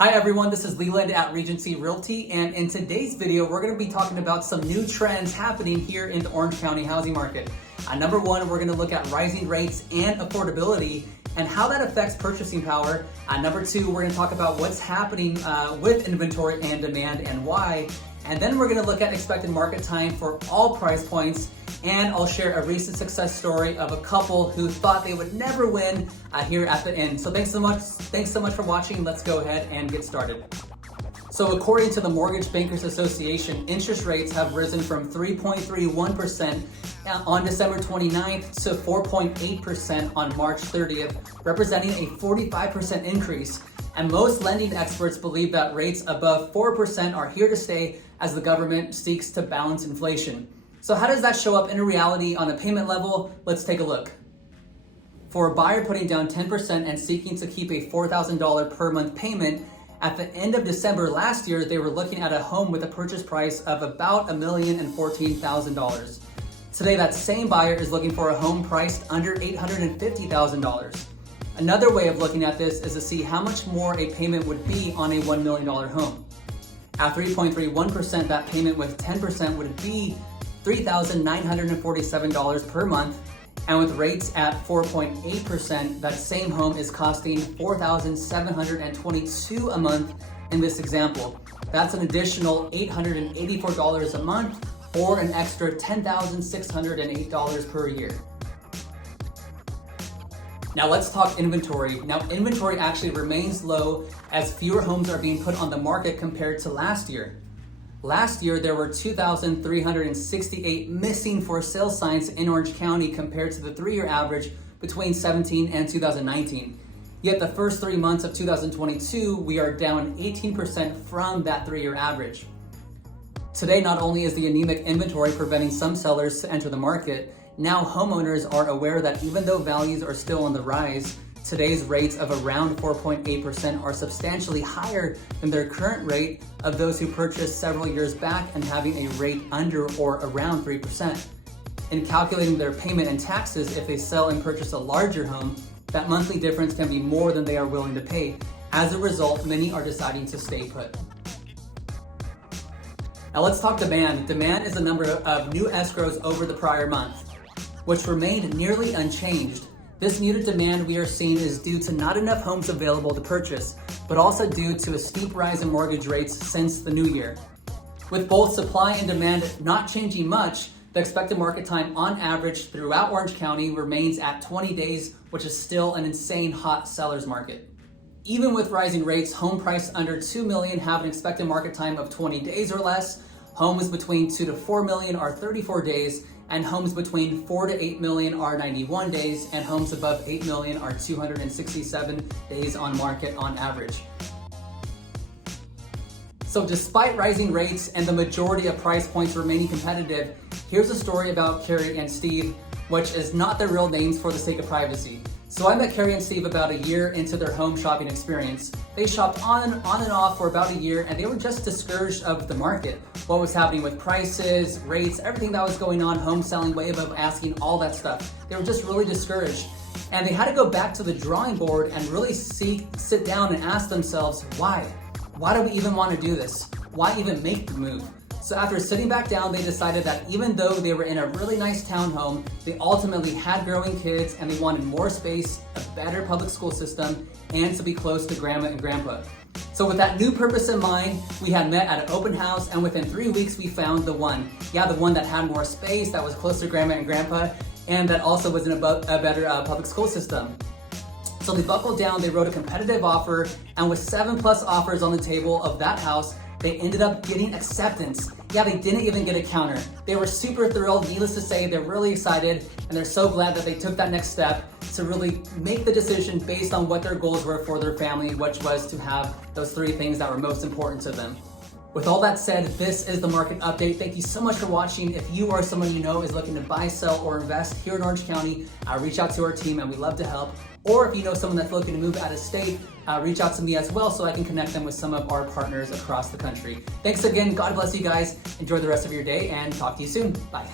Hi everyone, this is Leland at Regency Realty, and in today's video, we're going to be talking about some new trends happening here in the Orange County housing market. Number one, we're going to look at rising rates and affordability and how that affects purchasing power. Number two, we're going to talk about what's happening with inventory and demand and why. And then we're going to look at expected market time for all price points. And I'll share a recent success story of a couple who thought they would never win here at the end. So thanks so much for watching. Let's go ahead and get started. So according to the Mortgage Bankers Association, interest rates have risen from 3.31% on December 29th to 4.8% on March 30th, representing a 45% increase. And most lending experts believe that rates above 4% are here to stay as the government seeks to balance inflation. So how does that show up in reality on a payment level? Let's take a look. For a buyer putting down 10% and seeking to keep a $4,000 per month payment, at the end of December last year, they were looking at a home with a purchase price of about $1,014,000. Today, that same buyer is looking for a home priced under $850,000. Another way of looking at this is to see how much more a payment would be on a $1 million home. At 3.31%, that payment with 10% would be $3,947 per month, and with rates at 4.8%, that same home is costing $4,722 a month in this example. That's an additional $884 a month, or an extra $10,608 per year. Now let's talk inventory. Now inventory actually remains low as fewer homes are being put on the market compared to last year. Last year, there were 2,368 missing for sale signs in Orange County compared to the 3-year average between 2017 and 2019. Yet the first 3 months of 2022, we are down 18% from that 3-year average. Today, not only is the anemic inventory preventing some sellers to enter the market, now homeowners are aware that even though values are still on the rise, today's rates of around 4.8% are substantially higher than their current rate of those who purchased several years back and having a rate under or around 3%. In calculating their payment and taxes, if they sell and purchase a larger home, that monthly difference can be more than they are willing to pay. As a result, many are deciding to stay put. Now let's talk demand. Demand is the number of new escrows over the prior month, which remained nearly unchanged. This muted demand we are seeing is due to not enough homes available to purchase, but also due to a steep rise in mortgage rates since the new year. With both supply and demand not changing much, the expected market time on average throughout Orange County remains at 20 days, which is still an insane hot seller's market. Even with rising rates, home price under $2 million have an expected market time of 20 days or less, homes between $2 to $4 million are 34 days, and homes between $4 to $8 million are 91 days, and homes above $8 million are 267 days on market on average. So despite rising rates and the majority of price points remaining competitive, here's a story about Carrie and Steve, which is not their real names for the sake of privacy. So I met Carrie and Steve about a year into their home shopping experience. They shopped on and off for about a year, and they were just discouraged of the market. What was happening with prices, rates, everything that was going on, home selling way above asking, all that stuff. They were just really discouraged. And they had to go back to the drawing board and really sit down and ask themselves, why? Why do we even want to do this? Why even make the move? So after sitting back down, they decided that even though they were in a really nice townhome, they ultimately had growing kids and they wanted more space, a better public school system, and to be close to grandma and grandpa. So with that new purpose in mind, we had met at an open house, and within 3 weeks, we found the one. Yeah, the one that had more space, that was close to grandma and grandpa, and that also was in a better public school system. So they buckled down, they wrote a competitive offer, and with 7+ offers on the table of that house, they ended up getting acceptance. Yeah, they didn't even get a counter. They were super thrilled. Needless to say, they're really excited, and they're so glad that they took that next step to really make the decision based on what their goals were for their family, which was to have those 3 things that were most important to them. With all that said, this is the market update. Thank you so much for watching. If you or someone you know is looking to buy, sell, or invest here in Orange County, reach out to our team and we love to help. Or if you know someone that's looking to move out of state, reach out to me as well so I can connect them with some of our partners across the country. Thanks again. God bless you guys. Enjoy the rest of your day and talk to you soon. Bye.